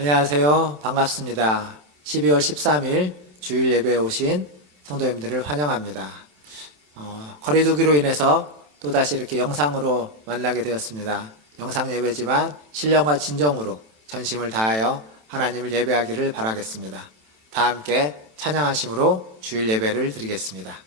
안녕하세요. 반갑습니다. 12월 13일 주일 예배에 오신 성도님들을 환영합니다. 거리두기로 인해서 또다시 이렇게 영상으로 만나게 되었습니다. 영상 예배지만 신령과 진정으로 전심을 다하여 하나님을 예배하기를 바라겠습니다. 다 함께 찬양하심으로 주일 예배를 드리겠습니다.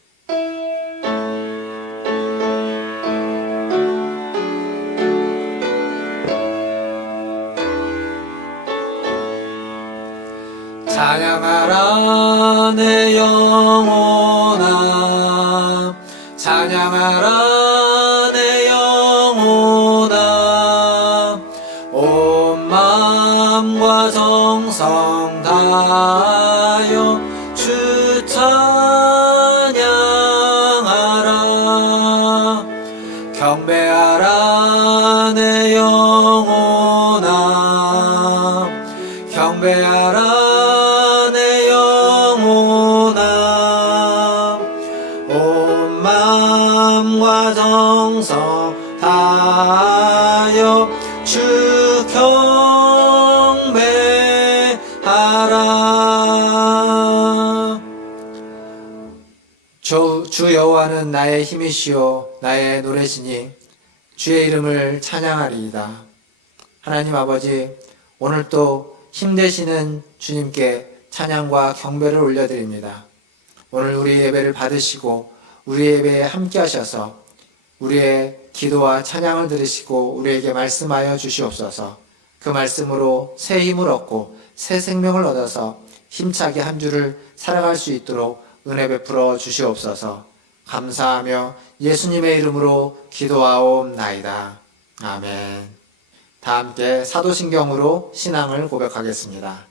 찬양하라 내 영혼아, 찬양하라 내 영혼아, 온 마음과 정성 다하여 주 찬양하라. 경배하라 내 영혼아, 경배하라 정성 다하여 주 경배하라. 주 여호와는 나의 힘이시요 나의 노래시니 주의 이름을 찬양하리이다. 하나님 아버지, 오늘 또 힘되시는 주님께 찬양과 경배를 올려드립니다. 오늘 우리 예배를 받으시고 우리 예배에 함께 하셔서 우리의 기도와 찬양을 들으시고 우리에게 말씀하여 주시옵소서. 그 말씀으로 새 힘을 얻고 새 생명을 얻어서 힘차게 한 주를 살아갈 수 있도록 은혜 베풀어 주시옵소서. 감사하며 예수님의 이름으로 기도하옵나이다. 아멘. 다 함께 사도신경으로 신앙을 고백하겠습니다.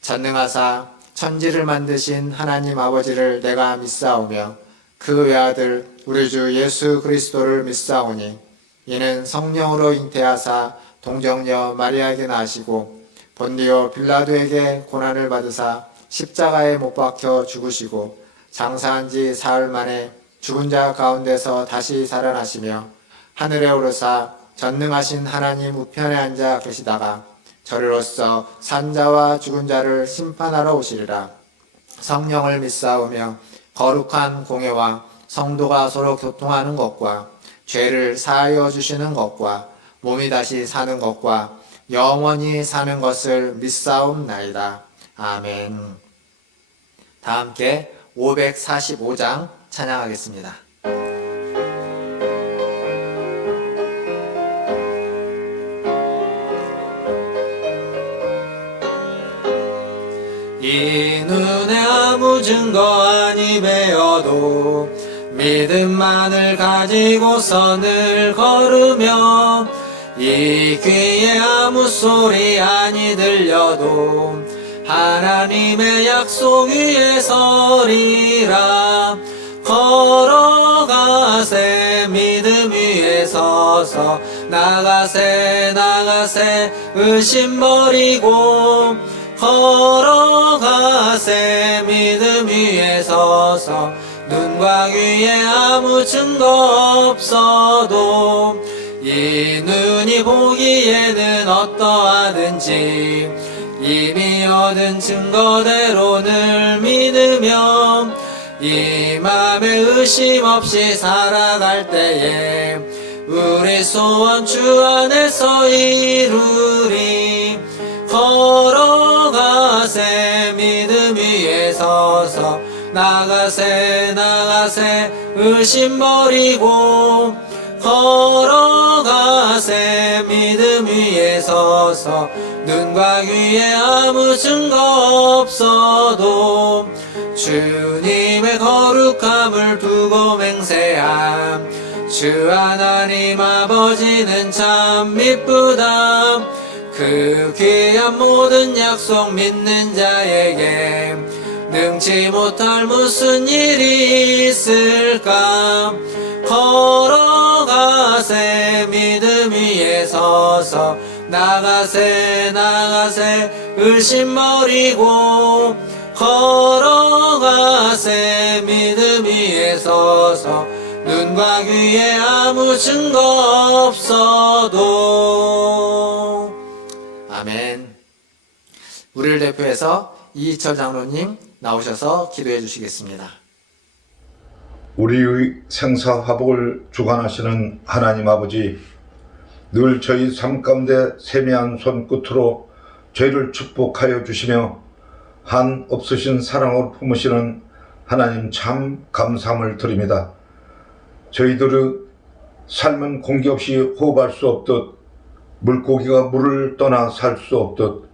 전능하사 천지를 만드신 하나님 아버지를 내가 믿사오며 그 외아들 우리 주 예수 그리스도를 믿사오니 이는 성령으로 잉태하사 동정녀 마리아에게 나시고 본디오 빌라도에게 고난을 받으사 십자가에 못 박혀 죽으시고 장사한 지 사흘 만에 죽은 자 가운데서 다시 살아나시며 하늘에 오르사 전능하신 하나님 우편에 앉아 계시다가 저리로서 산자와 죽은 자를 심판하러 오시리라. 성령을 믿사오며 거룩한 공예와 성도가 서로 교통하는 것과 죄를 사하여 주시는 것과 몸이 다시 사는 것과 영원히 사는 것을 믿사옵나이다. 아멘. 다 함께 545장 찬양하겠습니다. 이 눈에 아무 증거 아니 배어도 믿음만을 가지고서 늘 걸으며 이 귀에 아무 소리 아니 들려도 하나님의 약속 위에 서리라. 걸어가세 믿음 위에 서서 나가세 나가세 의심 버리고 걸어가세 믿음 위에 서서 눈과 귀에 아무 증거 없어도 이 눈이 보기에는 어떠하든지 이미 얻은 증거대로 늘 믿으며 이 맘에 의심 없이 살아갈 때에 우리 소원 주 안에서 이루리. 걸어가세 믿음 위에 서서 나가세 나가세 의심 버리고 걸어가세 믿음 위에 서서 눈과 귀에 아무 증거 없어도 주님의 거룩함을 두고 맹세함. 주 하나님 아버지는 참 미쁘다. 그 귀한 모든 약속 믿는 자에게 능치 못할 무슨 일이 있을까. 걸어가세 믿음 위에 서서 나가세 나가세 의심 버리고 걸어가세 믿음 위에 서서 눈과 귀에 아무 증거 없어도. 아멘. 우리를 대표해서 이희철 장로님 나오셔서 기도해 주시겠습니다. 우리의 생사화복을 주관하시는 하나님 아버지, 늘 저희 삶 가운데 세미한 손끝으로 저희를 축복하여 주시며 한 없으신 사랑으로 품으시는 하나님 참 감사함을 드립니다. 저희들의 삶은 공기 없이 호흡할 수 없듯, 물고기가 물을 떠나 살 수 없듯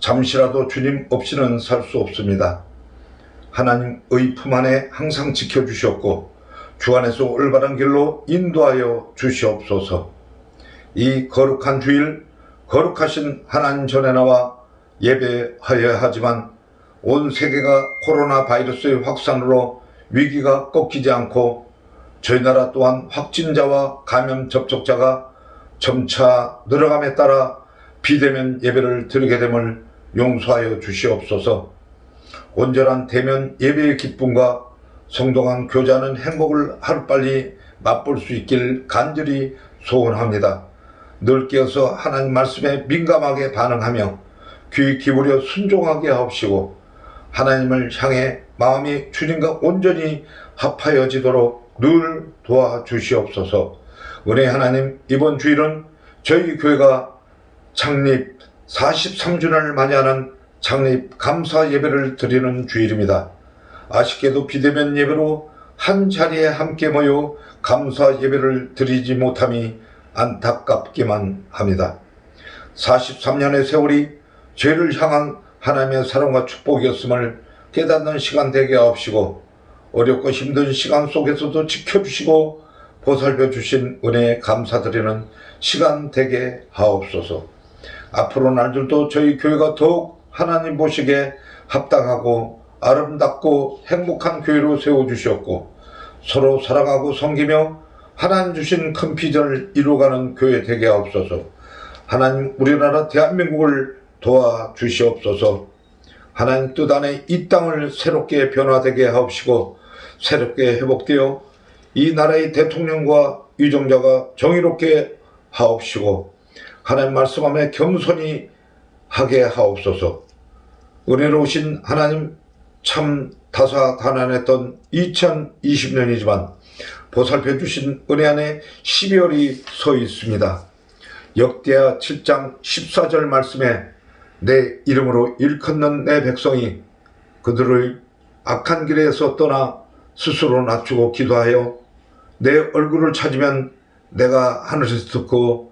잠시라도 주님 없이는 살 수 없습니다. 하나님의 품 안에 항상 지켜주셨고 주 안에서 올바른 길로 인도하여 주시옵소서. 이 거룩한 주일 거룩하신 하나님 전에 나와 예배하여야 하지만 온 세계가 코로나 바이러스의 확산으로 위기가 꺾이지 않고 저희 나라 또한 확진자와 감염 접촉자가 점차 늘어감에 따라 비대면 예배를 드리게 됨을 용서하여 주시옵소서. 온전한 대면 예배의 기쁨과 성동안 교제하는 행복을 하루빨리 맛볼 수 있길 간절히 소원합니다. 늘 깨어서 하나님 말씀에 민감하게 반응하며 귀 기울여 순종하게 하옵시고 하나님을 향해 마음이 주님과 온전히 합하여지도록 늘 도와주시옵소서. 은혜 하나님, 이번 주일은 저희 교회가 창립 43주년을 맞이하는 창립 감사 예배를 드리는 주일입니다. 아쉽게도 비대면 예배로 한 자리에 함께 모여 감사 예배를 드리지 못함이 안타깝기만 합니다. 43년의 세월이 죄를 향한 하나님의 사랑과 축복이었음을 깨닫는 시간 되게 하옵시고 어렵고 힘든 시간 속에서도 지켜주시고 보살펴 주신 은혜에 감사드리는 시간 되게 하옵소서. 앞으로 날들도 저희 교회가 더욱 하나님 보시기에 합당하고 아름답고 행복한 교회로 세워주셨고 서로 사랑하고 섬기며 하나님 주신 큰 비전을 이루어가는 교회 되게 하옵소서. 하나님, 우리나라 대한민국을 도와주시옵소서. 하나님 뜻 안에 이 땅을 새롭게 변화되게 하옵시고 새롭게 회복되어 이 나라의 대통령과 위정자가 정의롭게 하옵시고 하나님 말씀 안에 겸손히 하게 하옵소서. 은혜로우신 하나님, 참 다사다난했던 2020년이지만 보살펴 주신 은혜 안에 12월이 서 있습니다. 역대하 7장 14절 말씀에 내 이름으로 일컫는 내 백성이 그들의 악한 길에서 떠나 스스로 낮추고 기도하여 내 얼굴을 찾으면 내가 하늘에서 듣고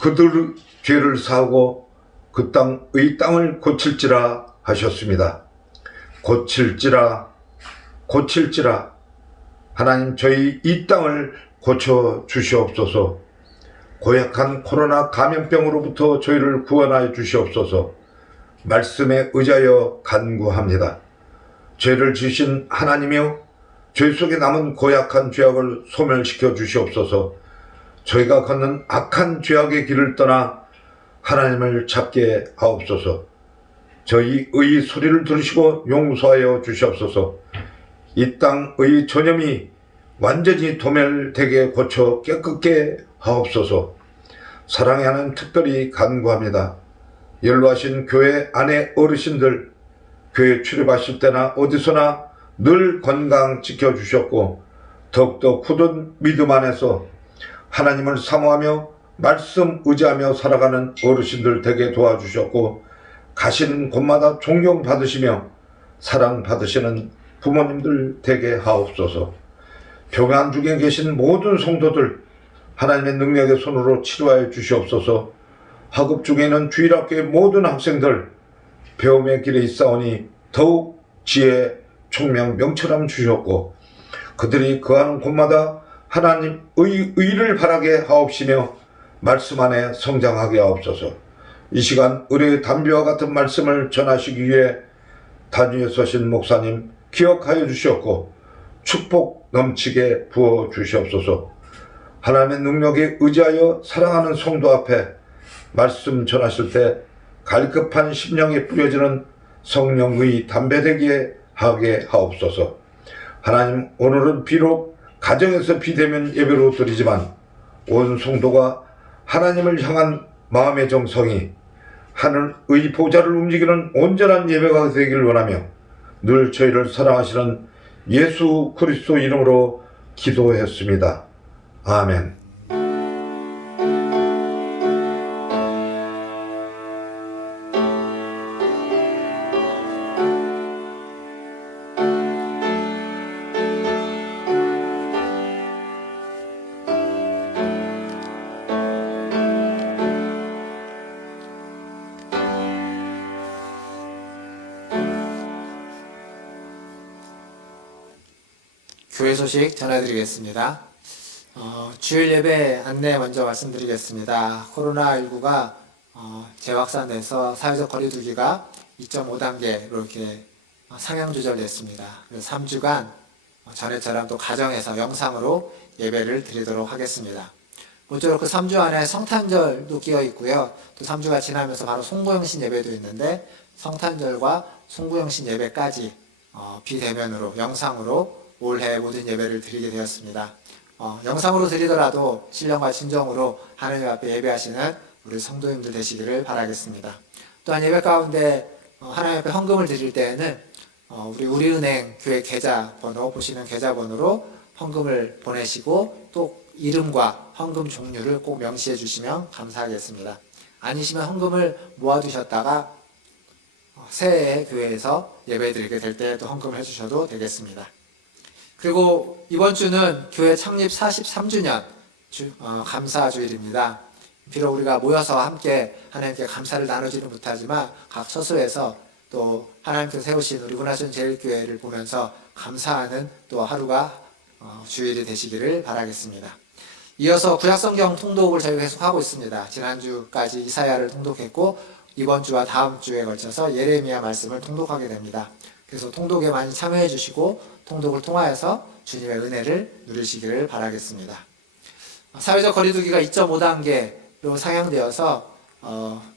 그들의 죄를 사하고 그 땅의 땅을 고칠지라 하셨습니다. 고칠지라. 하나님, 저희 이 땅을 고쳐 주시옵소서. 고약한 코로나 감염병으로부터 저희를 구원하여 주시옵소서. 말씀에 의지하여 간구합니다. 죄를 지으신 하나님이여, 죄 속에 남은 고약한 죄악을 소멸시켜 주시옵소서. 저희가 걷는 악한 죄악의 길을 떠나 하나님을 찾게 하옵소서. 저희의 소리를 들으시고 용서하여 주시옵소서. 이 땅의 전염이 완전히 도멸되게 고쳐 깨끗게 하옵소서. 사랑의 하나님, 특별히 간구합니다. 연로하신 교회 안에 어르신들, 교회 출입하실 때나 어디서나 늘 건강 지켜주셨고 더욱더 굳은 믿음 안에서 하나님을 사모하며 말씀 의지하며 살아가는 어르신들 되게 도와주셨고 가시는 곳마다 존경받으시며 사랑받으시는 부모님들 되게 하옵소서. 병환 중에 계신 모든 성도들 하나님의 능력의 손으로 치료하여 주시옵소서. 학업 중에는 주일학교의 모든 학생들 배움의 길에 있사오니 더욱 지혜, 총명, 명철함 주셨고 그들이 거하는 곳마다 하나님의 의를 바라게 하옵시며 말씀 안에 성장하게 하옵소서. 이 시간 은혜의 담비와 같은 말씀을 전하시기 위해 단위에 서신 목사님 기억하여 주셨고 축복 넘치게 부어 주시옵소서. 하나님의 능력에 의지하여 사랑하는 성도 앞에 말씀 전하실 때 갈급한 심령에 뿌려지는 성령의 담배되게 하게 하옵소서. 하나님, 오늘은 비록 가정에서 비대면 예배로 드리지만 온 성도가 하나님을 향한 마음의 정성이 하늘의 보좌를 움직이는 온전한 예배가 되길 원하며 늘 저희를 사랑하시는 예수 그리스도 이름으로 기도했습니다. 아멘. 교회 소식 전해드리겠습니다. 주일 예배 안내 먼저 말씀드리겠습니다. 코로나19가 재확산돼서 사회적 거리두기가 2.5단계로 이렇게 상향 조절됐습니다. 그래서 3주간 전에처럼 또 가정에서 영상으로 예배를 드리도록 하겠습니다. 모쪼록 그 3주 안에 성탄절도 끼어 있고요. 또 3주가 지나면서 바로 송구영신 예배도 있는데 성탄절과 송구영신 예배까지 비대면으로 영상으로 올해 모든 예배를 드리게 되었습니다. 영상으로 드리더라도 신령과 진정으로 하나님 앞에 예배하시는 우리 성도님들 되시기를 바라겠습니다. 또한 예배 가운데 하나님 앞에 헌금을 드릴 때에는 우리은행 교회 계좌번호 보시는 계좌번호로 헌금을 보내시고 또 이름과 헌금 종류를 꼭 명시해 주시면 감사하겠습니다. 아니시면 헌금을 모아두셨다가 새해에 교회에서 예배 드리게 될 때 또 헌금을 해주셔도 되겠습니다. 그리고 이번 주는 교회 창립 43주년 감사주일입니다. 비록 우리가 모여서 함께 하나님께 감사를 나누지는 못하지만 각 처소에서 또 하나님께서 세우신 우리 군하순 제일교회를 보면서 감사하는 또 하루가 주일이 되시기를 바라겠습니다. 이어서 구약성경 통독을 저희가 계속 하고 있습니다. 지난주까지 이사야를 통독했고 이번 주와 다음 주에 걸쳐서 예레미야 말씀을 통독하게 됩니다. 그래서 통독에 많이 참여해 주시고 통독을 통하여서 주님의 은혜를 누리시기를 바라겠습니다. 사회적 거리두기가 2.5단계로 상향되어서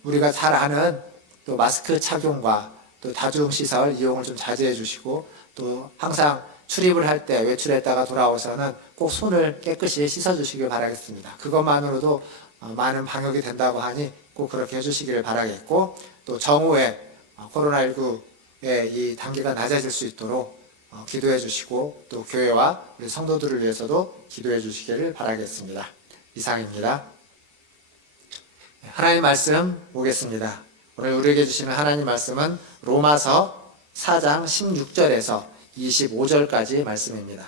우리가 잘 아는 또 마스크 착용과 또 다중시설 이용을 좀 자제해 주시고 또 항상 출입을 할 때 외출했다가 돌아오서는 꼭 손을 깨끗이 씻어 주시길 바라겠습니다. 그것만으로도 많은 방역이 된다고 하니 꼭 그렇게 해주시기를 바라겠고 또 정오에 코로나19의 이 단계가 낮아질 수 있도록 기도해 주시고 또 교회와 우리 성도들을 위해서도 기도해 주시기를 바라겠습니다. 이상입니다. 하나님 말씀 보겠습니다. 오늘 우리에게 주시는 하나님 말씀은 로마서 4장 16절에서 25절까지 말씀입니다.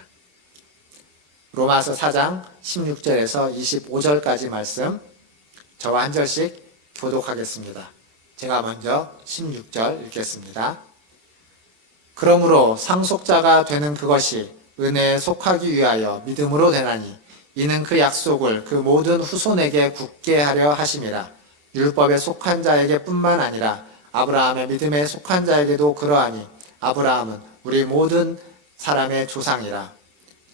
로마서 4장 16절에서 25절까지 말씀 저와 한 절씩 교독하겠습니다. 제가 먼저 16절 읽겠습니다. 그러므로 상속자가 되는 그것이 은혜에 속하기 위하여 믿음으로 되나니 이는 그 약속을 그 모든 후손에게 굳게 하려 하심이라. 율법에 속한 자에게 뿐만 아니라 아브라함의 믿음에 속한 자에게도 그러하니 아브라함은 우리 모든 사람의 조상이라.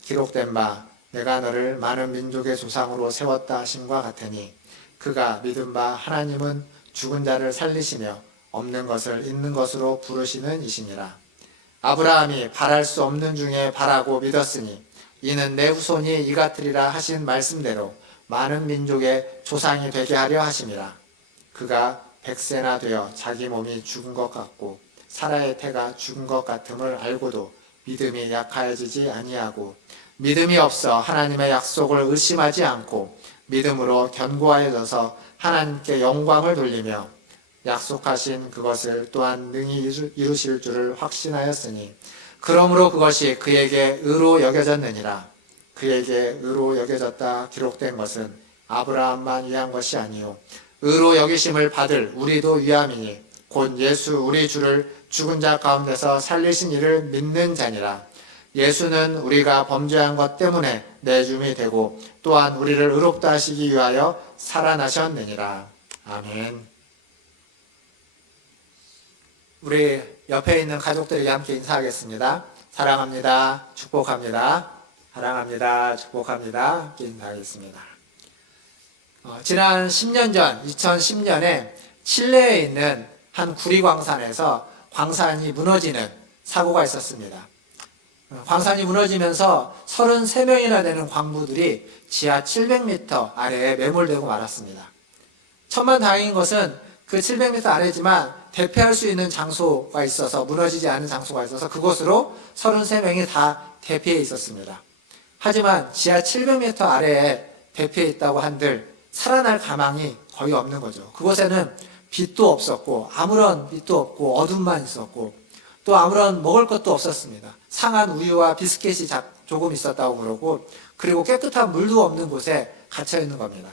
기록된 바 내가 너를 많은 민족의 조상으로 세웠다 하심과 같으니 그가 믿은 바 하나님은 죽은 자를 살리시며 없는 것을 있는 것으로 부르시는 이시니라. 아브라함이 바랄 수 없는 중에 바라고 믿었으니 이는 내 후손이 이 같으리라 하신 말씀대로 많은 민족의 조상이 되게 하려 하심이라. 그가 100세나 되어 자기 몸이 죽은 것 같고 사라의 태가 죽은 것 같음을 알고도 믿음이 약하여지지 아니하고 믿음이 없어 하나님의 약속을 의심하지 않고 믿음으로 견고하여져서 하나님께 영광을 돌리며 약속하신 그것을 또한 능히 이루실 줄을 확신하였으니 그러므로 그것이 그에게 의로 여겨졌느니라. 그에게 의로 여겨졌다 기록된 것은 아브라함만 위한 것이 아니요 의로 여기심을 받을 우리도 위함이니 곧 예수 우리 주를 죽은 자 가운데서 살리신 이를 믿는 자니라. 예수는 우리가 범죄한 것 때문에 내줌이 되고 또한 우리를 의롭다 하시기 위하여 살아나셨느니라. 아멘. 우리 옆에 있는 가족들에게 함께 인사하겠습니다. 사랑합니다. 축복합니다. 사랑합니다. 축복합니다. 함께 인사하겠습니다. 지난 10년 전 2010년에 칠레에 있는 한 구리광산에서 광산이 무너지는 사고가 있었습니다. 광산이 무너지면서 33명이나 되는 광부들이 지하 700m 아래에 매몰되고 말았습니다. 천만다행인 것은 그 700m 아래지만 대피할 수 있는 장소가 있어서, 무너지지 않은 장소가 있어서 그곳으로 33명이 다 대피해 있었습니다. 하지만 지하 700m 아래에 대피해 있다고 한들 살아날 가망이 거의 없는 거죠. 그곳에는 빛도 없었고, 아무런 빛도 없고, 어둠만 있었고, 또 아무런 먹을 것도 없었습니다. 상한 우유와 비스켓이 조금 있었다고 그러고, 그리고 깨끗한 물도 없는 곳에 갇혀 있는 겁니다.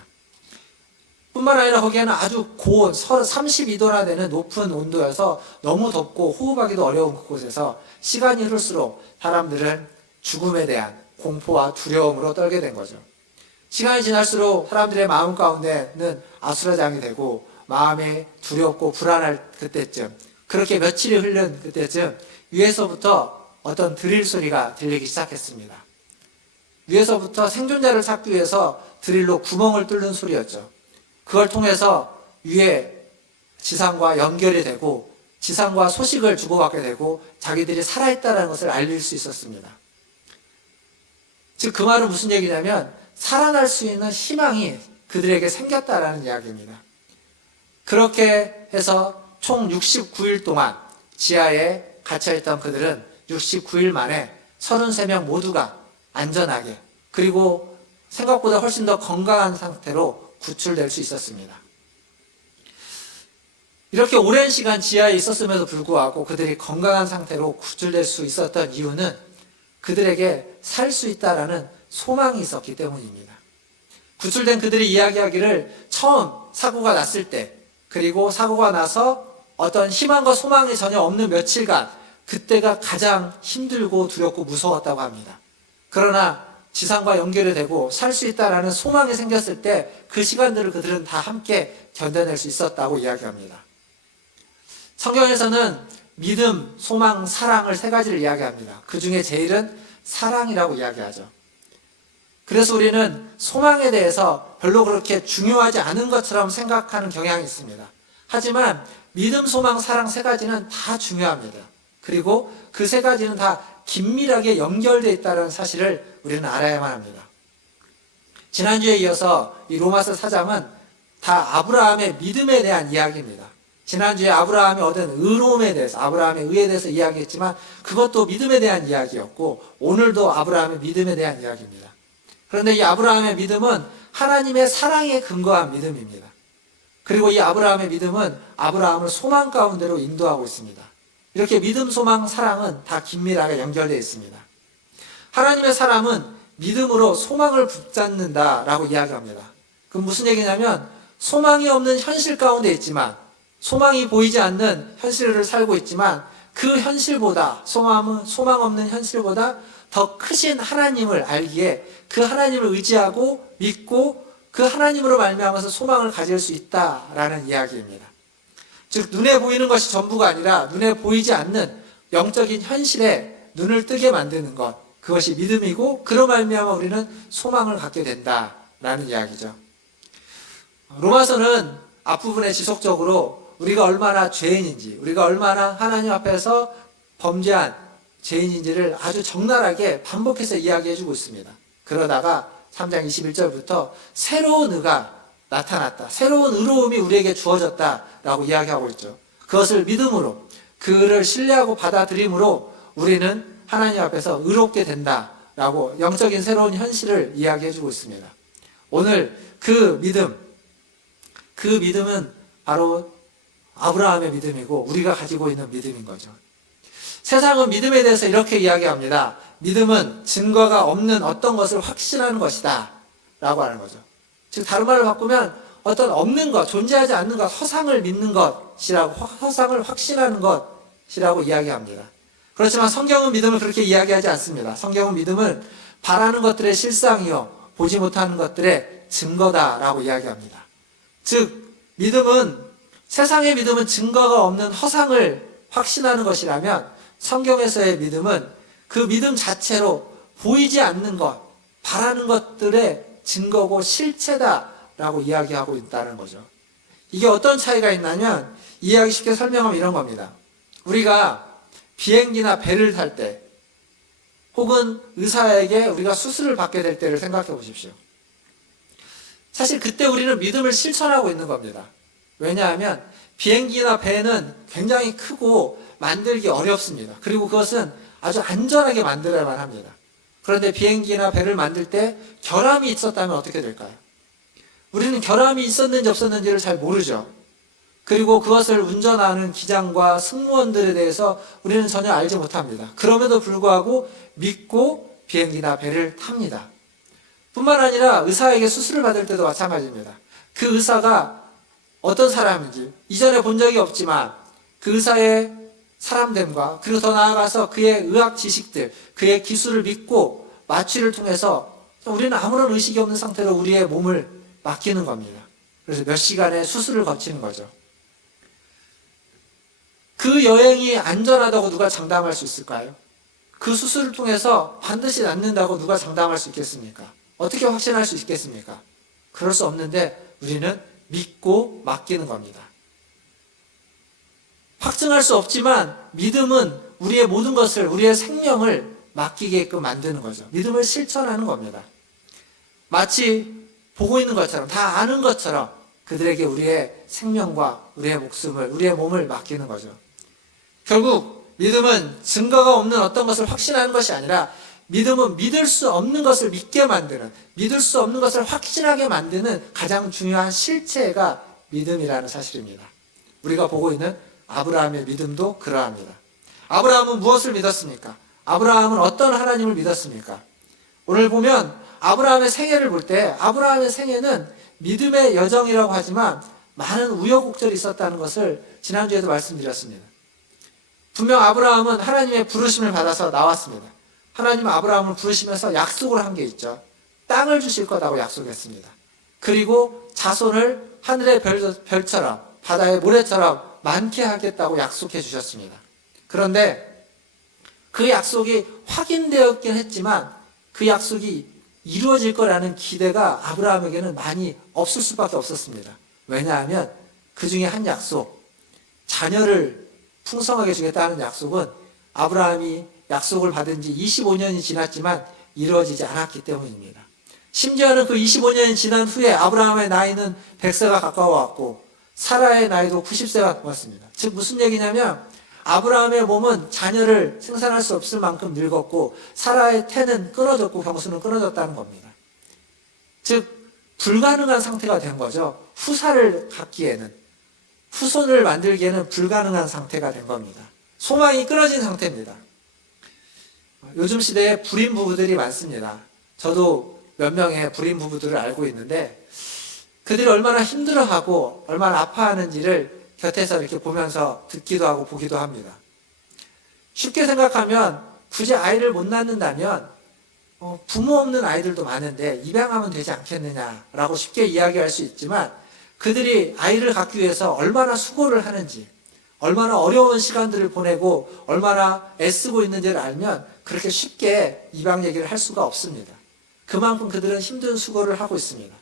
뿐만 아니라 거기에는 아주 고온 32도나 되는 높은 온도여서 너무 덥고 호흡하기도 어려운 그곳에서 시간이 흐를수록 사람들은 죽음에 대한 공포와 두려움으로 떨게 된 거죠. 시간이 지날수록 사람들의 마음 가운데는 아수라장이 되고 마음이 두렵고 불안할 그때쯤, 그렇게 며칠이 흐른 그때쯤 위에서부터 어떤 드릴 소리가 들리기 시작했습니다. 위에서부터 생존자를 찾기 위해서 드릴로 구멍을 뚫는 소리였죠. 그걸 통해서 위에 지상과 연결이 되고 지상과 소식을 주고받게 되고 자기들이 살아있다는 것을 알릴 수 있었습니다. 즉 그 말은 무슨 얘기냐면 살아날 수 있는 희망이 그들에게 생겼다라는 이야기입니다. 그렇게 해서 총 69일 동안 지하에 갇혀있던 그들은 69일 만에 33명 모두가 안전하게, 그리고 생각보다 훨씬 더 건강한 상태로 구출될 수 있었습니다. 이렇게 오랜 시간 지하에 있었음에도 불구하고 그들이 건강한 상태로 구출될 수 있었던 이유는 그들에게 살 수 있다라는 소망이 있었기 때문입니다. 구출된 그들이 이야기하기를 처음 사고가 났을 때, 그리고 사고가 나서 어떤 희망과 소망이 전혀 없는 며칠간, 그때가 가장 힘들고 두렵고 무서웠다고 합니다. 그러나 지상과 연결이 되고 살 수 있다라는 소망이 생겼을 때 그 시간들을 그들은 다 함께 견뎌낼 수 있었다고 이야기합니다. 성경에서는 믿음, 소망, 사랑을 세 가지를 이야기합니다. 그 중에 제일은 사랑이라고 이야기하죠. 그래서 우리는 소망에 대해서 별로 그렇게 중요하지 않은 것처럼 생각하는 경향이 있습니다. 하지만 믿음, 소망, 사랑 세 가지는 다 중요합니다. 그리고 그 세 가지는 다 긴밀하게 연결되어 있다는 사실을 우리는 알아야만 합니다. 지난주에 이어서 이 로마서 4장은 다 아브라함의 믿음에 대한 이야기입니다. 지난주에 아브라함이 얻은 의로움에 대해서, 아브라함의 의에 대해서 이야기했지만 그것도 믿음에 대한 이야기였고, 오늘도 아브라함의 믿음에 대한 이야기입니다. 그런데 이 아브라함의 믿음은 하나님의 사랑에 근거한 믿음입니다. 그리고 이 아브라함의 믿음은 아브라함을 소망 가운데로 인도하고 있습니다. 이렇게 믿음, 소망, 사랑은 다 긴밀하게 연결되어 있습니다. 하나님의 사람은 믿음으로 소망을 붙잡는다라고 이야기합니다. 그럼 무슨 얘기냐면 소망이 없는 현실 가운데 있지만, 소망이 보이지 않는 현실을 살고 있지만 그 현실보다, 소망 없는 현실보다 더 크신 하나님을 알기에 그 하나님을 의지하고 믿고 그 하나님으로 말미암아서 소망을 가질 수 있다라는 이야기입니다. 즉 눈에 보이는 것이 전부가 아니라 눈에 보이지 않는 영적인 현실에 눈을 뜨게 만드는 것, 그것이 믿음이고 그로 말미암아 우리는 소망을 갖게 된다라는 이야기죠. 로마서는 앞부분에 지속적으로 우리가 얼마나 죄인인지, 우리가 얼마나 하나님 앞에서 범죄한 죄인인지를 아주 적나라하게 반복해서 이야기해주고 있습니다. 그러다가 3장 21절부터 새로운 의가 나타났다, 새로운 의로움이 우리에게 주어졌다라고 이야기하고 있죠. 그것을 믿음으로, 그를 신뢰하고 받아들임으로 우리는 하나님 앞에서 의롭게 된다라고 영적인 새로운 현실을 이야기해주고 있습니다. 오늘 그 믿음은 바로 아브라함의 믿음이고 우리가 가지고 있는 믿음인 거죠. 세상은 믿음에 대해서 이렇게 이야기합니다. 믿음은 증거가 없는 어떤 것을 확신하는 것이다 라고 하는 거죠. 즉 다른 말로 바꾸면 어떤 없는 것, 존재하지 않는 것, 허상을 믿는 것이라고, 허상을 확신하는 것이라고 이야기합니다. 그렇지만 성경은 믿음을 그렇게 이야기하지 않습니다. 성경은 믿음을 바라는 것들의 실상이요 보지 못하는 것들의 증거다라고 이야기합니다. 즉 세상의 믿음은 증거가 없는 허상을 확신하는 것이라면 성경에서의 믿음은 그 믿음 자체로 보이지 않는 것, 바라는 것들의 증거고 실체다라고 이야기하고 있다는 거죠. 이게 어떤 차이가 있냐면 이해하기 쉽게 설명하면 이런 겁니다. 우리가 비행기나 배를 탈 때 혹은 의사에게 우리가 수술을 받게 될 때를 생각해 보십시오. 사실 그때 우리는 믿음을 실천하고 있는 겁니다. 왜냐하면 비행기나 배는 굉장히 크고 만들기 어렵습니다. 그리고 그것은 아주 안전하게 만들어야만 합니다. 그런데 비행기나 배를 만들 때 결함이 있었다면 어떻게 될까요? 우리는 결함이 있었는지 없었는지를 잘 모르죠. 그리고 그것을 운전하는 기장과 승무원들에 대해서 우리는 전혀 알지 못합니다. 그럼에도 불구하고 믿고 비행기나 배를 탑니다. 뿐만 아니라 의사에게 수술을 받을 때도 마찬가지입니다. 그 의사가 어떤 사람인지 이전에 본 적이 없지만 그 의사의 사람됨과 그리고 더 나아가서 그의 의학 지식들, 그의 기술을 믿고 마취를 통해서 우리는 아무런 의식이 없는 상태로 우리의 몸을 맡기는 겁니다. 그래서 몇 시간의 수술을 거치는 거죠. 그 여행이 안전하다고 누가 장담할 수 있을까요? 그 수술을 통해서 반드시 낫는다고 누가 장담할 수 있겠습니까? 어떻게 확신할 수 있겠습니까? 그럴 수 없는데 우리는 믿고 맡기는 겁니다. 확증할 수 없지만 믿음은 우리의 모든 것을, 우리의 생명을 맡기게끔 만드는 거죠. 믿음을 실천하는 겁니다. 마치 보고 있는 것처럼, 다 아는 것처럼 그들에게 우리의 생명과 우리의 목숨을, 우리의 몸을 맡기는 거죠. 결국 믿음은 증거가 없는 어떤 것을 확신하는 것이 아니라 믿음은 믿을 수 없는 것을 믿게 만드는, 믿을 수 없는 것을 확신하게 만드는 가장 중요한 실체가 믿음이라는 사실입니다. 우리가 보고 있는 아브라함의 믿음도 그러합니다. 아브라함은 무엇을 믿었습니까? 아브라함은 어떤 하나님을 믿었습니까? 오늘 보면 아브라함의 생애를 볼 때 아브라함의 생애는 믿음의 여정이라고 하지만 많은 우여곡절이 있었다는 것을 지난주에도 말씀드렸습니다. 분명 아브라함은 하나님의 부르심을 받아서 나왔습니다. 하나님은 아브라함을 부르시면서 약속을 한 게 있죠. 땅을 주실 거라고 약속했습니다. 그리고 자손을 하늘의 별처럼 바다의 모래처럼 많게 하겠다고 약속해 주셨습니다. 그런데 그 약속이 확인되었긴 했지만 그 약속이 이루어질 거라는 기대가 아브라함에게는 많이 없을 수밖에 없었습니다. 왜냐하면 그 중에 한 약속, 자녀를 풍성하게 주겠다는 약속은 아브라함이 약속을 받은 지 25년이 지났지만 이루어지지 않았기 때문입니다. 심지어는 그 25년이 지난 후에 아브라함의 나이는 100세가 가까워왔고 사라의 나이도 90세가 넘었습니다. 즉 무슨 얘기냐면 아브라함의 몸은 자녀를 생산할 수 없을 만큼 늙었고 사라의 태는 끊어졌고 경수는 끊어졌다는 겁니다. 즉 불가능한 상태가 된 거죠. 후사를 갖기에는, 후손을 만들기에는 불가능한 상태가 된 겁니다. 소망이 끊어진 상태입니다. 요즘 시대에 불임 부부들이 많습니다. 저도 몇 명의 불임 부부들을 알고 있는데 그들이 얼마나 힘들어하고 얼마나 아파하는지를 곁에서 이렇게 보면서 듣기도 하고 보기도 합니다. 쉽게 생각하면 굳이 아이를 못 낳는다면 부모 없는 아이들도 많은데 입양하면 되지 않겠느냐라고 쉽게 이야기할 수 있지만 그들이 아이를 갖기 위해서 얼마나 수고를 하는지, 얼마나 어려운 시간들을 보내고 얼마나 애쓰고 있는지를 알면 그렇게 쉽게 입양 얘기를 할 수가 없습니다. 그만큼 그들은 힘든 수고를 하고 있습니다.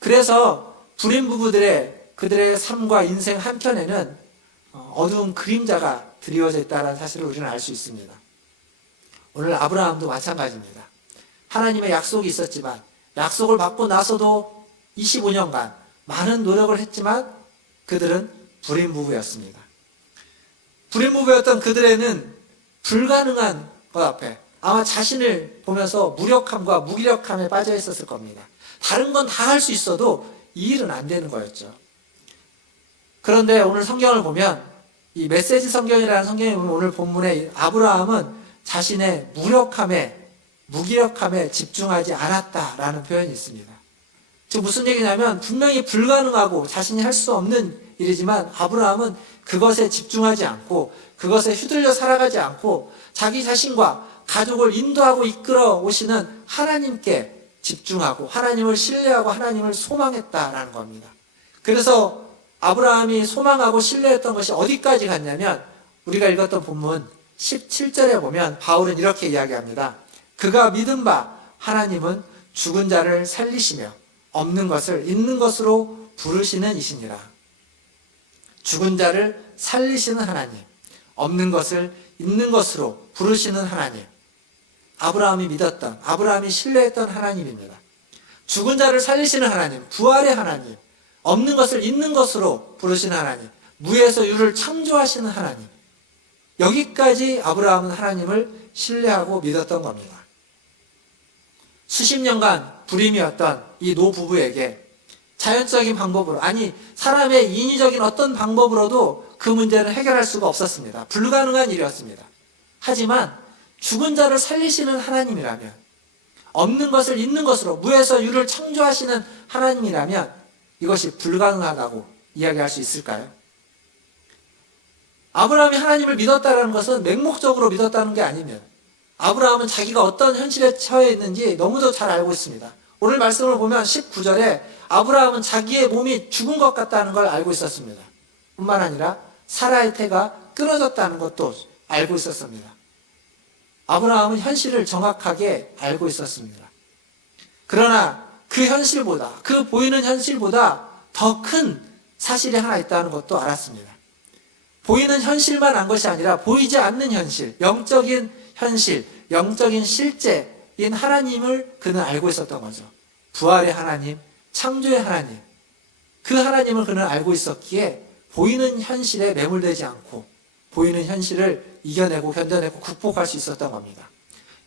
그래서 불임 부부들의 그들의 삶과 인생 한켠에는 어두운 그림자가 드리워져 있다는 사실을 우리는 알 수 있습니다. 오늘 아브라함도 마찬가지입니다. 하나님의 약속이 있었지만 약속을 받고 나서도 25년간 많은 노력을 했지만 그들은 불임 부부였습니다. 불임 부부였던 그들에는 불가능한 것 앞에 아마 자신을 보면서 무력함과 무기력함에 빠져 있었을 겁니다. 다른 건 다 할 수 있어도 이 일은 안 되는 거였죠. 그런데 오늘 성경을 보면 이 메시지 성경이라는 성경에 보면 오늘 본문에 아브라함은 자신의 무기력함에 집중하지 않았다라는 표현이 있습니다. 즉 무슨 얘기냐면 분명히 불가능하고 자신이 할 수 없는 일이지만 아브라함은 그것에 집중하지 않고 그것에 휘둘려 살아가지 않고 자기 자신과 가족을 인도하고 이끌어 오시는 하나님께 집중하고 하나님을 신뢰하고 하나님을 소망했다라는 겁니다. 그래서 아브라함이 소망하고 신뢰했던 것이 어디까지 갔냐면 우리가 읽었던 본문 17절에 보면 바울은 이렇게 이야기합니다. 그가 믿은 바 하나님은 죽은 자를 살리시며 없는 것을 있는 것으로 부르시는 이시니라. 죽은 자를 살리시는 하나님, 없는 것을 있는 것으로 부르시는 하나님. 아브라함이 믿었던, 아브라함이 신뢰했던 하나님입니다. 죽은 자를 살리시는 하나님, 부활의 하나님, 없는 것을 있는 것으로 부르시는 하나님, 무에서 유를 창조하시는 하나님, 여기까지 아브라함은 하나님을 신뢰하고 믿었던 겁니다. 수십 년간 불임이었던 이 노부부에게 자연적인 방법으로, 아니 사람의 인위적인 어떤 방법으로도 그 문제를 해결할 수가 없었습니다. 불가능한 일이었습니다. 하지만 죽은 자를 살리시는 하나님이라면, 없는 것을 있는 것으로 무에서 유를 창조하시는 하나님이라면 이것이 불가능하다고 이야기할 수 있을까요? 아브라함이 하나님을 믿었다는 것은 맹목적으로 믿었다는 게 아니면, 아브라함은 자기가 어떤 현실에 처해 있는지 너무도 잘 알고 있습니다. 오늘 말씀을 보면 19절에 아브라함은 자기의 몸이 죽은 것 같다는 걸 알고 있었습니다. 뿐만 아니라 사라의 태가 끊어졌다는 것도 알고 있었습니다. 아브라함은 현실을 정확하게 알고 있었습니다. 그러나 그 현실보다, 그 보이는 현실보다 더 큰 사실이 하나 있다는 것도 알았습니다. 보이는 현실만 안 것이 아니라 보이지 않는 현실, 영적인 현실, 영적인 실제인 하나님을 그는 알고 있었던 거죠. 부활의 하나님, 창조의 하나님, 그 하나님을 그는 알고 있었기에 보이는 현실에 매몰되지 않고 보이는 현실을 이겨내고 견뎌내고 극복할 수 있었던 겁니다.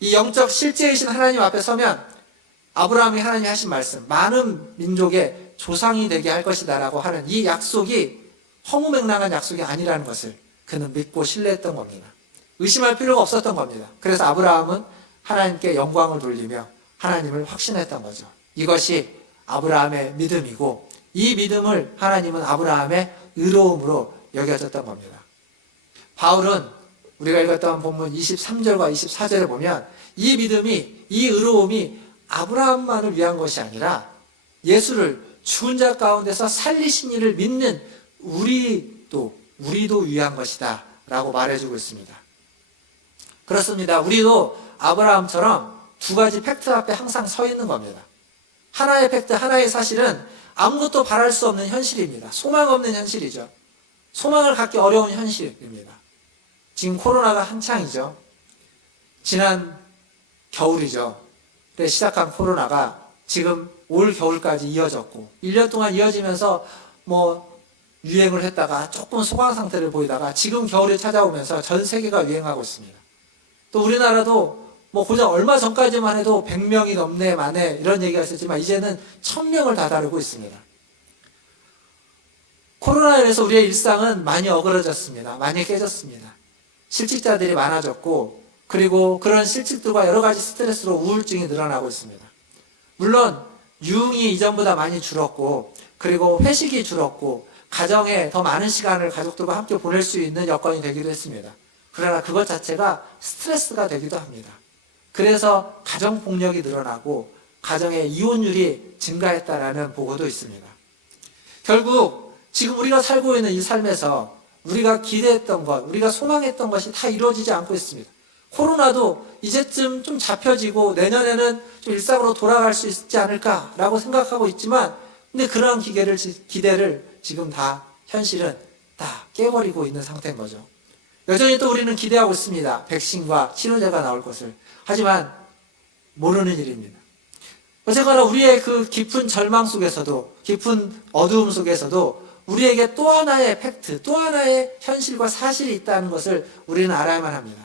이 영적 실제이신 하나님 앞에 서면 아브라함이 하나님이 하신 말씀, 많은 민족의 조상이 되게 할 것이다 라고 하는 이 약속이 허무맹랑한 약속이 아니라는 것을 그는 믿고 신뢰했던 겁니다. 의심할 필요가 없었던 겁니다. 그래서 아브라함은 하나님께 영광을 돌리며 하나님을 확신했던 거죠. 이것이 아브라함의 믿음이고, 이 믿음을 하나님은 아브라함의 의로움으로 여겨졌던 겁니다. 바울은 우리가 읽었던 본문 23절과 24절을 보면 이 믿음이, 이 의로움이 아브라함만을 위한 것이 아니라 예수를 죽은 자 가운데서 살리신 이를 믿는 우리도 위한 것이다 라고 말해주고 있습니다. 그렇습니다. 우리도 아브라함처럼 두 가지 팩트 앞에 항상 서 있는 겁니다. 하나의 팩트, 하나의 사실은 아무것도 바랄 수 없는 현실입니다. 소망 없는 현실이죠. 소망을 갖기 어려운 현실입니다. 지금 코로나가 한창이죠. 지난 겨울이죠. 그때 시작한 코로나가 지금 올 겨울까지 이어졌고 1년 동안 이어지면서 유행을 했다가 조금 소강 상태를 보이다가 지금 겨울이 찾아오면서 전 세계가 유행하고 있습니다. 또 우리나라도 고작 얼마 전까지만 해도 100명이 넘네 만에 이런 얘기가 있었지만 이제는 1000명을 다다르고 있습니다. 코로나로 인해서 우리의 일상은 많이 어그러졌습니다. 많이 깨졌습니다. 실직자들이 많아졌고, 그리고 그런 실직들과 여러 가지 스트레스로 우울증이 늘어나고 있습니다. 물론 유흥이 이전보다 많이 줄었고, 그리고 회식이 줄었고, 가정에 더 많은 시간을 가족들과 함께 보낼 수 있는 여건이 되기도 했습니다. 그러나 그것 자체가 스트레스가 되기도 합니다. 그래서 가정폭력이 늘어나고 가정의 이혼율이 증가했다라는 보고도 있습니다. 결국 지금 우리가 살고 있는 이 삶에서 우리가 기대했던 것, 우리가 소망했던 것이 다 이루어지지 않고 있습니다. 코로나도 이제쯤 좀 잡혀지고 내년에는 좀 일상으로 돌아갈 수 있지 않을까라고 생각하고 있지만, 근데 그러한 기대를 지금 다 현실은 다 깨버리고 있는 상태인 거죠. 여전히 또 우리는 기대하고 있습니다. 백신과 치료제가 나올 것을. 하지만 모르는 일입니다. 어쨌거나 우리의 그 깊은 절망 속에서도, 깊은 어두움 속에서도 우리에게 또 하나의 팩트, 또 하나의 현실과 사실이 있다는 것을 우리는 알아야만 합니다.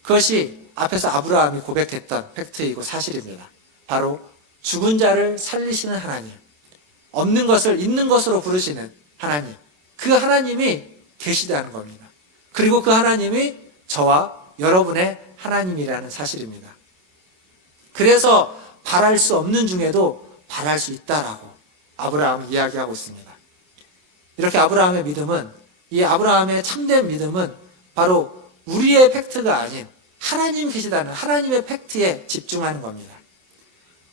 그것이 앞에서 아브라함이 고백했던 팩트이고 사실입니다. 바로 죽은 자를 살리시는 하나님, 없는 것을 있는 것으로 부르시는 하나님, 그 하나님이 계시다는 겁니다. 그리고 그 하나님이 저와 여러분의 하나님이라는 사실입니다. 그래서 바랄 수 없는 중에도 바랄 수 있다라고 아브라함은 이야기하고 있습니다. 이렇게 아브라함의 믿음은, 이 아브라함의 참된 믿음은 바로 우리의 팩트가 아닌 하나님 계시다는 하나님의 팩트에 집중하는 겁니다.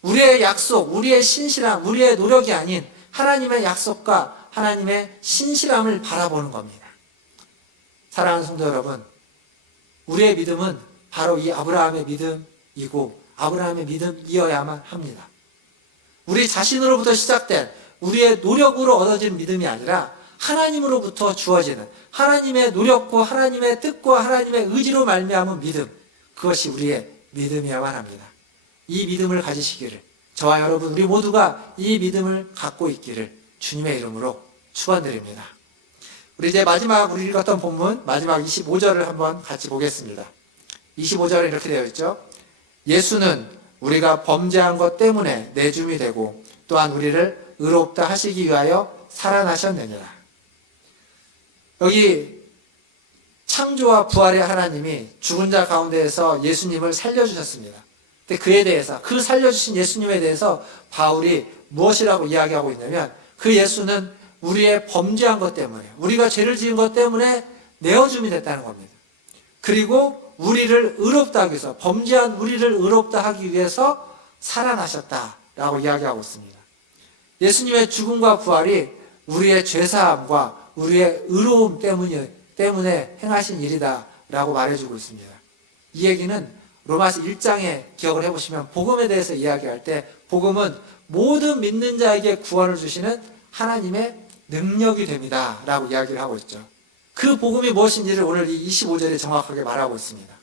우리의 약속, 우리의 신실함, 우리의 노력이 아닌 하나님의 약속과 하나님의 신실함을 바라보는 겁니다. 사랑하는 성도 여러분, 우리의 믿음은 바로 이 아브라함의 믿음이고 아브라함의 믿음이어야만 합니다. 우리 자신으로부터 시작된 우리의 노력으로 얻어진 믿음이 아니라 하나님으로부터 주어지는 하나님의 노력과 하나님의 뜻과 하나님의 의지로 말미암은 믿음, 그것이 우리의 믿음이어야만 합니다. 이 믿음을 가지시기를, 저와 여러분 우리 모두가 이 믿음을 갖고 있기를 주님의 이름으로 축원드립니다. 우리 이제 마지막 우리 읽었던 본문 마지막 25절을 한번 같이 보겠습니다. 25절에 이렇게 되어 있죠. 예수는 우리가 범죄한 것 때문에 내줌이 되고 또한 우리를 의롭다 하시기 위하여 살아나셨느니라. 여기 창조와 부활의 하나님이 죽은 자 가운데에서 예수님을 살려주셨습니다. 근데 그에 대해서, 그 살려주신 예수님에 대해서 바울이 무엇이라고 이야기하고 있냐면, 그 예수는 우리의 범죄한 것 때문에, 우리가 죄를 지은 것 때문에 내어줌이 됐다는 겁니다. 그리고 우리를 의롭다 하기 위해서, 범죄한 우리를 의롭다 하기 위해서 살아나셨다라고 이야기하고 있습니다. 예수님의 죽음과 부활이 우리의 죄사함과 우리의 의로움 때문에 행하신 일이다라고 말해주고 있습니다. 이 얘기는 로마서 1장에 기억을 해보시면 복음에 대해서 이야기할 때 복음은 모든 믿는 자에게 구원을 주시는 하나님의 능력이 됩니다 라고 이야기를 하고 있죠. 그 복음이 무엇인지를 오늘 이 25절에 정확하게 말하고 있습니다.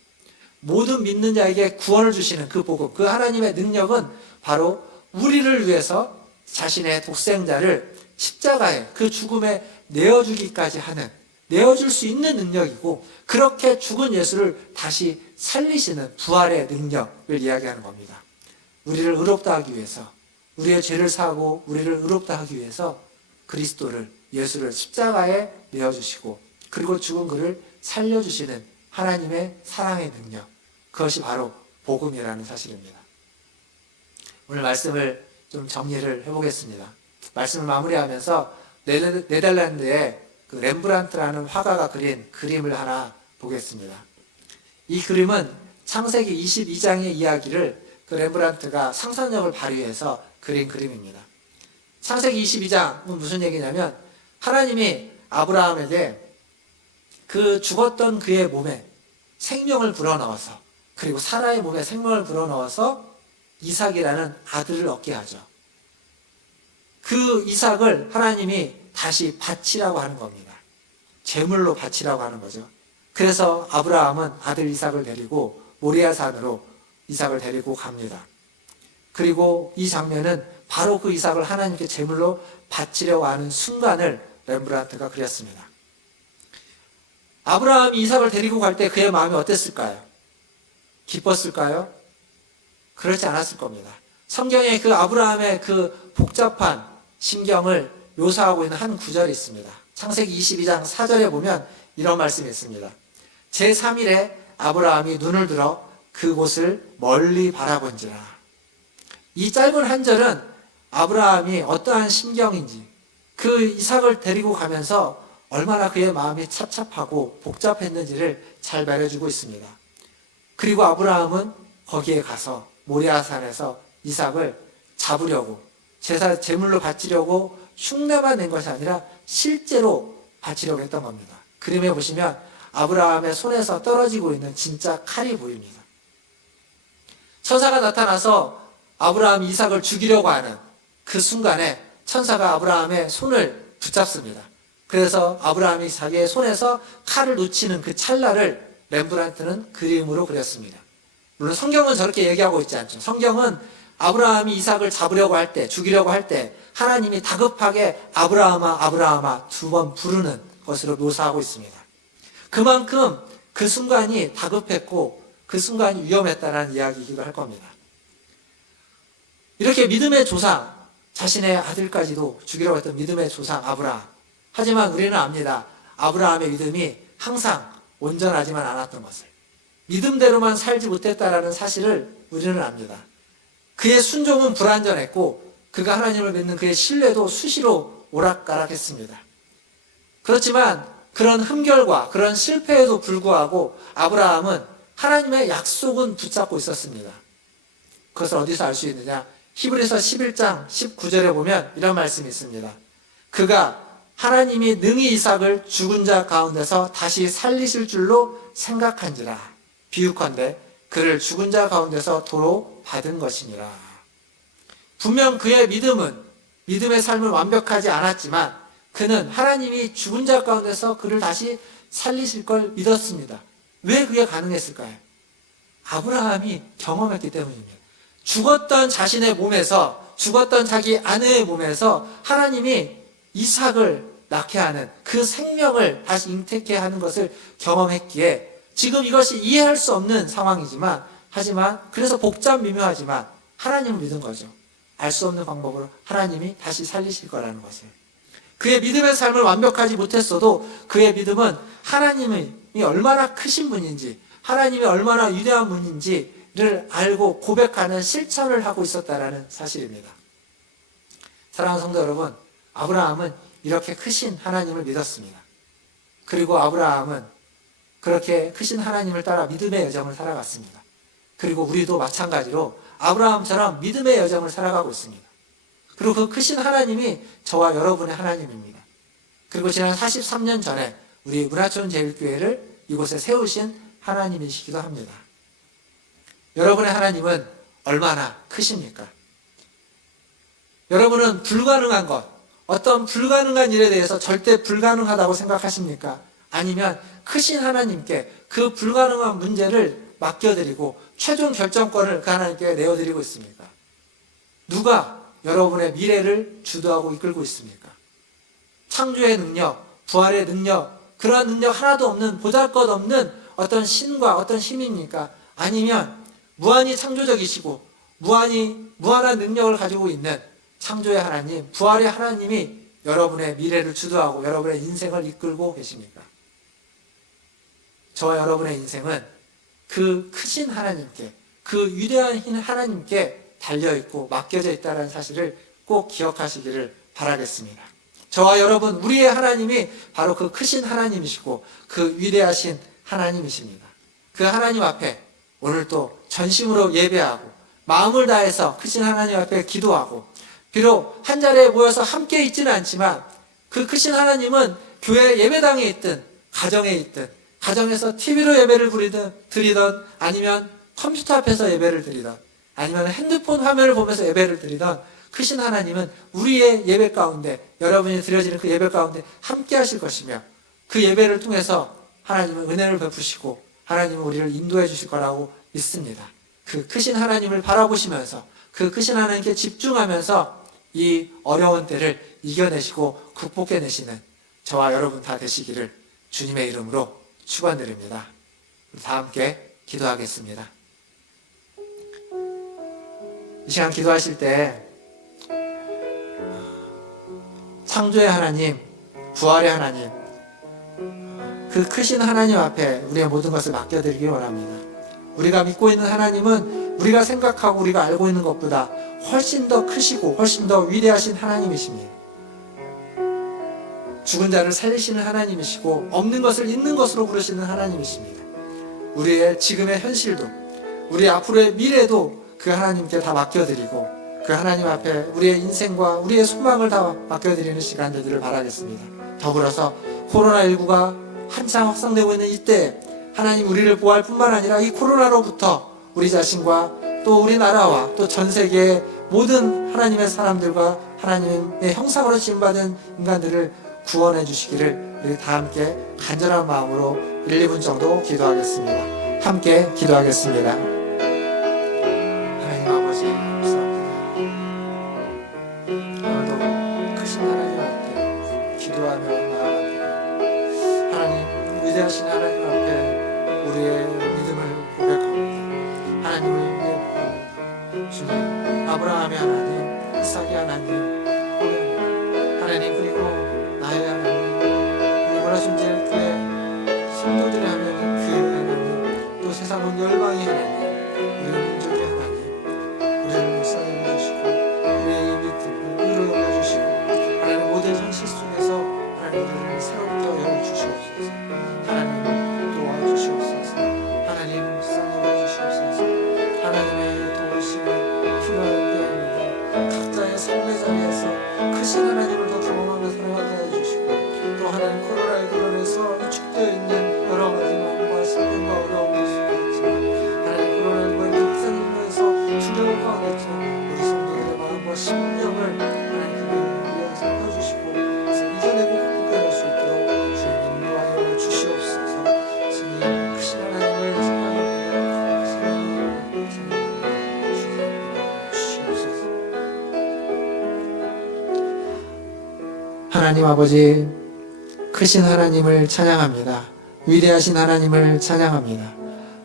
모든 믿는 자에게 구원을 주시는 그 복음, 그 하나님의 능력은 바로 우리를 위해서 자신의 독생자를 십자가에 그 죽음에 내어주기까지 하는, 내어줄 수 있는 능력이고, 그렇게 죽은 예수를 다시 살리시는 부활의 능력을 이야기하는 겁니다. 우리를 의롭다 하기 위해서, 우리의 죄를 사고 우리를 의롭다 하기 위해서 그리스도를, 예수를 십자가에 내어주시고 그리고 죽은 그를 살려주시는 하나님의 사랑의 능력, 그것이 바로 복음이라는 사실입니다. 오늘 말씀을 좀 정리를 해보겠습니다. 말씀을 마무리하면서 네덜란드의 그 렘브란트라는 화가가 그린 그림을 하나 보겠습니다. 이 그림은 창세기 22장의 이야기를 그 렘브란트가 상상력을 발휘해서 그린 그림입니다. 창세기 22장은 무슨 얘기냐면, 하나님이 아브라함에게 그 죽었던 그의 몸에 생명을 불어넣어서, 그리고 사라의 몸에 생명을 불어넣어서 이삭이라는 아들을 얻게 하죠. 그 이삭을 하나님이 다시 바치라고 하는 겁니다. 제물로 바치라고 하는 거죠. 그래서 아브라함은 아들 이삭을 데리고 모리아 산으로 이삭을 데리고 갑니다. 그리고 이 장면은 바로 그 이삭을 하나님께 제물로 바치려고 하는 순간을 렘브란트가 그렸습니다. 아브라함이 이삭을 데리고 갈 때 그의 마음이 어땠을까요? 기뻤을까요? 그렇지 않았을 겁니다. 성경에 그 아브라함의 그 복잡한 심경을 묘사하고 있는 한 구절이 있습니다. 창세기 22장 4절에 보면 이런 말씀이 있습니다. 제3일에 아브라함이 눈을 들어 그곳을 멀리 바라본지라. 이 짧은 한 절은 아브라함이 어떠한 심경인지, 그 이삭을 데리고 가면서 얼마나 그의 마음이 찹찹하고 복잡했는지를 잘 말해주고 있습니다. 그리고 아브라함은 거기에 가서 모리아산에서 이삭을 잡으려고, 제물로 바치려고 흉내만 낸 것이 아니라 실제로 바치려고 했던 겁니다. 그림에 보시면 아브라함의 손에서 떨어지고 있는 진짜 칼이 보입니다. 천사가 나타나서 아브라함이 이삭을 죽이려고 하는 그 순간에 천사가 아브라함의 손을 붙잡습니다. 그래서 아브라함이 자기의 손에서 칼을 놓치는 그 찰나를 렘브란트는 그림으로 그렸습니다. 물론 성경은 저렇게 얘기하고 있지 않죠. 성경은 아브라함이 이삭을 잡으려고 할 때, 죽이려고 할 때 하나님이 다급하게 아브라함아 아브라함아 2번 부르는 것으로 묘사하고 있습니다. 그만큼 그 순간이 다급했고 그 순간이 위험했다는 이야기이기도 할 겁니다. 이렇게 믿음의 조상, 자신의 아들까지도 죽이려고 했던 믿음의 조상 아브라함. 하지만 우리는 압니다. 아브라함의 믿음이 항상 온전하지만 않았던 것을. 믿음대로만 살지 못했다라는 사실을 우리는 압니다. 그의 순종은 불완전했고 그가 하나님을 믿는 그의 신뢰도 수시로 오락가락했습니다. 그렇지만 그런 흠결과 그런 실패에도 불구하고 아브라함은 하나님의 약속은 붙잡고 있었습니다. 그것을 어디서 알 수 있느냐? 히브리서 11장 19절에 보면 이런 말씀이 있습니다. 그가 하나님이 능히 이삭을 죽은 자 가운데서 다시 살리실 줄로 생각한지라. 비유컨대 그를 죽은 자 가운데서 도로 받은 것이니라. 분명 그의 믿음의 삶은 완벽하지 않았지만 그는 하나님이 죽은 자 가운데서 그를 다시 살리실 걸 믿었습니다. 왜 그게 가능했을까요? 아브라함이 경험했기 때문입니다. 죽었던 자신의 몸에서, 죽었던 자기 아내의 몸에서 하나님이 이삭을 낳게 하는 그 생명을 다시 잉태케 하는 것을 경험했기에 지금 이것이 이해할 수 없는 상황이지만, 하지만 그래서 복잡 미묘하지만 하나님을 믿은 거죠. 알 수 없는 방법으로 하나님이 다시 살리실 거라는 것이에요. 그의 믿음의 삶을 완벽하지 못했어도 그의 믿음은 하나님이 얼마나 크신 분인지, 하나님이 얼마나 위대한 분인지를 알고 고백하는 실천을 하고 있었다는 사실입니다. 사랑하는 성도 여러분, 아브라함은 이렇게 크신 하나님을 믿었습니다. 그리고 아브라함은 그렇게 크신 하나님을 따라 믿음의 여정을 살아갔습니다. 그리고 우리도 마찬가지로 아브라함처럼 믿음의 여정을 살아가고 있습니다. 그리고 그 크신 하나님이 저와 여러분의 하나님입니다. 그리고 지난 43년 전에 우리 문화촌 제일교회를 이곳에 세우신 하나님이시기도 합니다. 여러분의 하나님은 얼마나 크십니까? 여러분은 불가능한 것, 어떤 불가능한 일에 대해서 절대 불가능하다고 생각하십니까? 아니면 크신 하나님께 그 불가능한 문제를 맡겨드리고 최종 결정권을 그 하나님께 내어드리고 있습니까? 누가 여러분의 미래를 주도하고 이끌고 있습니까? 창조의 능력, 부활의 능력, 그러한 능력 하나도 없는 보잘것없는 어떤 신과 어떤 힘입니까? 아니면 무한히 창조적이시고 무한한 능력을 가지고 있는 창조의 하나님, 부활의 하나님이 여러분의 미래를 주도하고 여러분의 인생을 이끌고 계십니까? 저와 여러분의 인생은 그 크신 하나님께, 그 위대한 하나님께 달려있고 맡겨져 있다는 사실을 꼭 기억하시기를 바라겠습니다. 저와 여러분, 우리의 하나님이 바로 그 크신 하나님이시고 그 위대하신 하나님이십니다. 그 하나님 앞에 오늘도 전심으로 예배하고 마음을 다해서 크신 하나님 앞에 기도하고, 비록 한 자리에 모여서 함께 있지는 않지만 그 크신 하나님은 교회 예배당에 있든 가정에 있든, 가정에서 TV로 예배를 드리던 아니면 컴퓨터 앞에서 예배를 드리던 아니면 핸드폰 화면을 보면서 예배를 드리던 크신 하나님은 우리의 예배 가운데, 여러분이 드려지는 그 예배 가운데 함께 하실 것이며, 그 예배를 통해서 하나님은 은혜를 베푸시고 하나님은 우리를 인도해 주실 거라고 믿습니다. 그 크신 하나님을 바라보시면서 그 크신 하나님께 집중하면서 이 어려운 때를 이겨내시고 극복해내시는 저와 여러분 다 되시기를 주님의 이름으로 축원드립니다. 다 함께 기도하겠습니다. 이 시간 기도하실 때 창조의 하나님, 부활의 하나님, 그 크신 하나님 앞에 우리의 모든 것을 맡겨드리기 원합니다. 우리가 믿고 있는 하나님은 우리가 생각하고 우리가 알고 있는 것보다 훨씬 더 크시고 훨씬 더 위대하신 하나님이십니다. 죽은 자를 살리시는 하나님이시고 없는 것을 있는 것으로 부르시는 하나님이십니다. 우리의 지금의 현실도 우리 앞으로의 미래도 그 하나님께 다 맡겨드리고 그 하나님 앞에 우리의 인생과 우리의 소망을 다 맡겨드리는 시간 되기를 바라겠습니다. 더불어서 코로나19가 한창 확산되고 있는 이때 하나님 우리를 보호할 뿐만 아니라 이 코로나로부터 우리 자신과 또 우리나라와 또 전 세계의 모든 하나님의 사람들과 하나님의 형상으로 지음받은 인간들을 구원해 주시기를 우리 다 함께 간절한 마음으로 1, 2분 정도 기도하겠습니다. 함께 기도하겠습니다. 하나님 아버지 감사합니다. 오늘도 크신 하나님 앞에 기도하며 나아갑니다. 하나님 위대하신 하나님 앞에 우리의 믿음을 고백합니다. 하나님을 예배합니다. 주님, 아브라함의 하나님, 이삭의 하나님, 하나님, 그리고 나의 하나님, 우리 문화순제교회 성도들의 하나님, 교회의 하나님, 또 세상 온 열방의 하나님, 우리 민족의 하나님, 우리를 사랑해 주시고 우리의 이 믿음을 위로 여겨주시고 하나님 모든 현실 속에서 하나님 우리를 새롭게 여겨주시옵소서. 하나님 도와주시옵소서. 하나님 사랑해 주시옵소서. 하나님의 도우심이 필요한 때입니다. 각자의 삶의 자리에서 크신 하나님을 더 경험하며 살아가게 해주시고, 또 하나님 코로나19로 인해서 위축되어 있는 여러 가지 마음과 신경과 어려움이 있지만 하나님 코로나19의 확산으로 인해서 두려움 가운데서 우리 성도들의 마음과 심령을 하나님 그를 위해 살펴주시고 이겨내고 극복해낼 수 있도록 주님 인도하여 주시옵소서. 주님 크신 하나님을 사랑합니다. 크신 하나님을 주시옵소서. 하나님 하나님 아버지, 크신 하나님을 찬양합니다. 위대하신 하나님을 찬양합니다.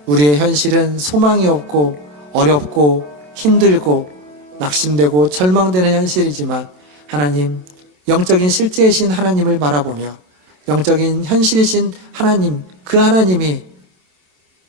우리의 현실은 소망이 없고 어렵고 힘들고 낙심되고 절망되는 현실이지만 하나님, 영적인 실제이신 하나님을 바라보며 영적인 현실이신 하나님, 그 하나님이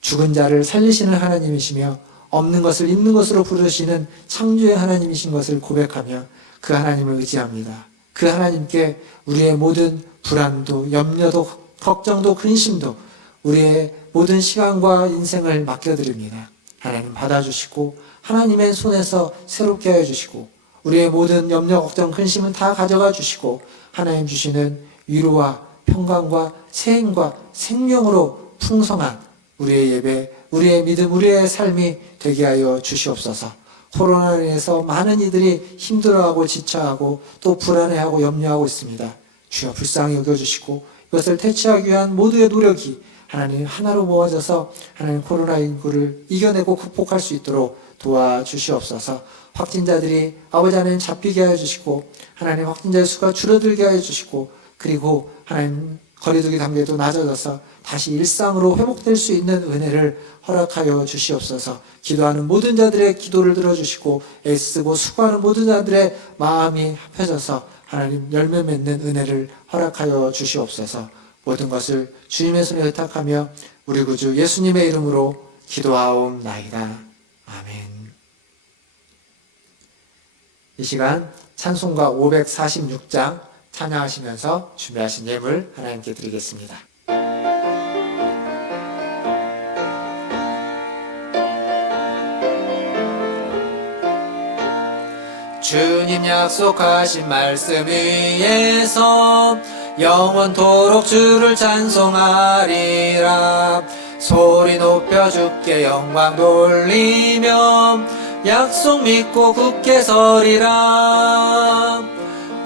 죽은 자를 살리시는 하나님이시며 없는 것을 있는 것으로 부르시는 창조의 하나님이신 것을 고백하며 그 하나님을 의지합니다. 그 하나님께 우리의 모든 불안도, 염려도, 걱정도, 근심도, 우리의 모든 시간과 인생을 맡겨드립니다. 하나님 받아주시고 하나님의 손에서 새롭게 하여 주시고 우리의 모든 염려, 걱정, 근심은 다 가져가 주시고 하나님 주시는 위로와 평강과 세임과 생명으로 풍성한 우리의 예배, 우리의 믿음, 우리의 삶이 되게 하여 주시옵소서. 코로나로 인해서 많은 이들이 힘들어하고 지쳐하고 또 불안해하고 염려하고 있습니다. 주여 불쌍히 여겨주시고 이것을 퇴치하기 위한 모두의 노력이 하나님 하나로 모아져서 하나님 코로나19를 이겨내고 극복할 수 있도록 도와주시옵소서. 확진자들이 아버지 하나님 잡히게 하여 주시고 하나님 확진자의 수가 줄어들게 하여 주시고 그리고 하나님 거리두기 단계도 낮아져서 다시 일상으로 회복될 수 있는 은혜를 허락하여 주시옵소서. 기도하는 모든 자들의 기도를 들어주시고 애쓰고 수고하는 모든 자들의 마음이 합해져서 하나님 열매 맺는 은혜를 허락하여 주시옵소서. 모든 것을 주님의 손에 의탁하며 우리 구주 예수님의 이름으로 기도하옵나이다. 아멘. 이 시간 찬송가 546장 찬양하시면서 준비하신 예물 하나님께 드리겠습니다. 주님 약속하신 말씀 위에서 영원토록 주를 찬송하리라. 소리 높여 주께 영광 돌리며 약속 믿고 굳게 서리라.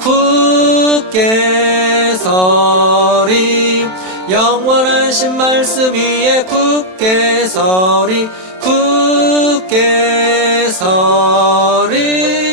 굳게 서리 영원하신 말씀 위에 굳게 서리 굳게 서리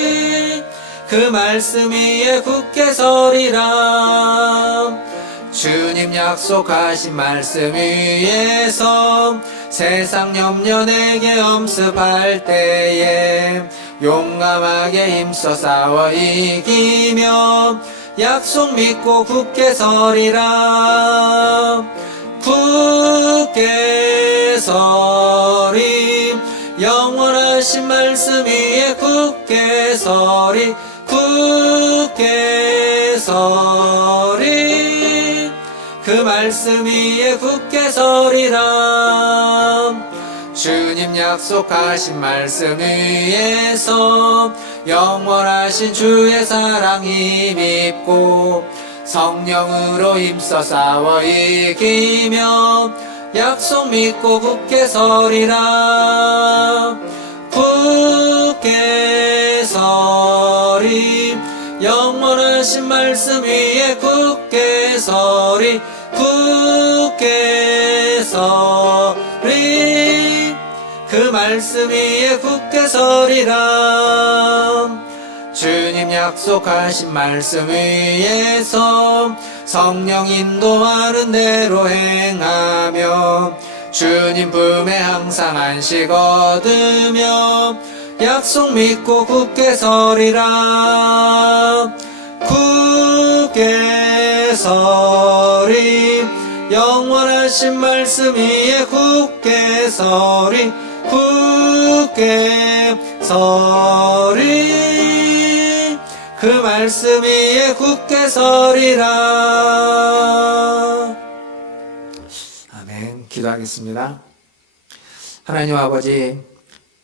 그 말씀 위에 굳게 서리라. 주님 약속하신 말씀 위에서 세상 염려 내게 엄습할 때에 용감하게 힘써 싸워 이기며 약속 믿고 굳게 서리라. 굳게 서리 영원하신 말씀 위에 굳게 서리 굳게 서리 그 말씀 위에 굳게 서리라. 주님 약속하신 말씀 위에서 영원하신 주의 사랑 힘입고 성령으로 힘써 싸워 이기며 약속 믿고 굳게 서리라. 굳게 서리 영원하신 말씀 위에 굳게 서리 굳게 서리 그 말씀 위에 굳게 서리라. 주님 약속하신 말씀 위에서 성령 인도하는 대로 행하며 주님 품에 항상 안식 얻으며 약속 믿고 굳게 서리라. 굳게 서리 영원하신 말씀 위에 굳게 서리 굳게 서리 그 말씀 위에 굳게 서리라. 아멘. 기도하겠습니다. 하나님 아버지,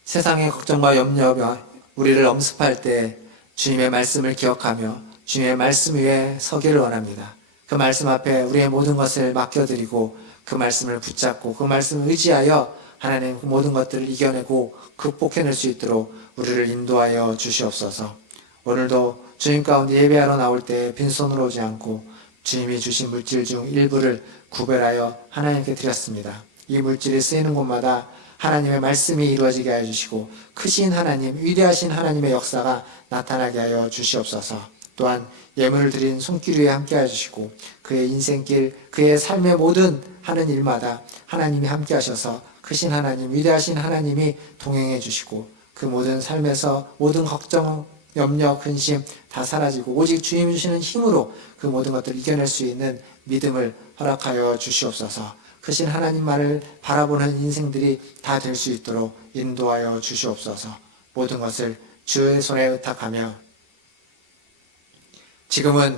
세상의 걱정과 염려가 우리를 엄습할 때 주님의 말씀을 기억하며 주님의 말씀 위에 서기를 원합니다. 그 말씀 앞에 우리의 모든 것을 맡겨드리고 그 말씀을 붙잡고 그 말씀을 의지하여 하나님 그 모든 것들을 이겨내고 극복해낼 수 있도록 우리를 인도하여 주시옵소서. 오늘도 주님 가운데 예배하러 나올 때 빈손으로 오지 않고 주님이 주신 물질 중 일부를 구별하여 하나님께 드렸습니다. 이 물질이 쓰이는 곳마다 하나님의 말씀이 이루어지게 하여 주시고 크신 하나님, 위대하신 하나님의 역사가 나타나게 하여 주시옵소서. 또한 예물을 드린 손길 위에 함께 해주시고 그의 인생길, 그의 삶의 모든 하는 일마다 하나님이 함께 하셔서 크신 하나님, 위대하신 하나님이 동행해 주시고 그 모든 삶에서 모든 걱정, 염려, 근심 다 사라지고 오직 주님 주시는 힘으로 그 모든 것들을 이겨낼 수 있는 믿음을 허락하여 주시옵소서. 크신 하나님만을 바라보는 인생들이 다 될 수 있도록 인도하여 주시옵소서. 모든 것을 주의 손에 의탁하며 지금은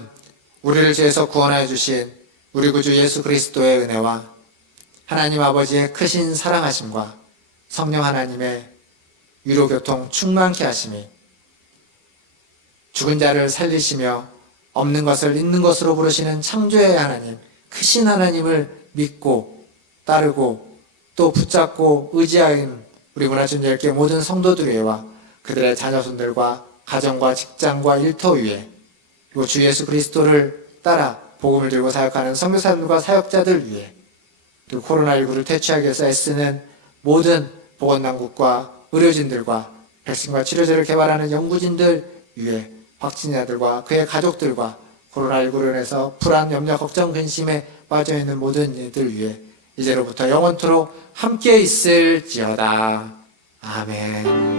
우리를 죄에서 구원하여 주신 우리 구주 예수 그리스도의 은혜와 하나님 아버지의 크신 사랑하심과 성령 하나님의 위로교통 충만케 하심이 죽은 자를 살리시며 없는 것을 있는 것으로 부르시는 창조의 하나님, 크신 하나님을 믿고 따르고 또 붙잡고 의지하는 우리 문화준열교 모든 성도들 위에와 그들의 자녀손들과 가정과 직장과 일터 위에 그리고 주 예수 그리스도를 따라 복음을 들고 사역하는 선교사님과 사역자들 위해 그리고 코로나19를 퇴치하기 위해서 애쓰는 모든 보건당국과 의료진들과 백신과 치료제를 개발하는 연구진들 위해 확진자들과 그의 가족들과 코로나19로 인해서 불안, 염려, 걱정, 근심에 빠져있는 모든 이들 위해 이제로부터 영원토록 함께 있을지어다. 아멘.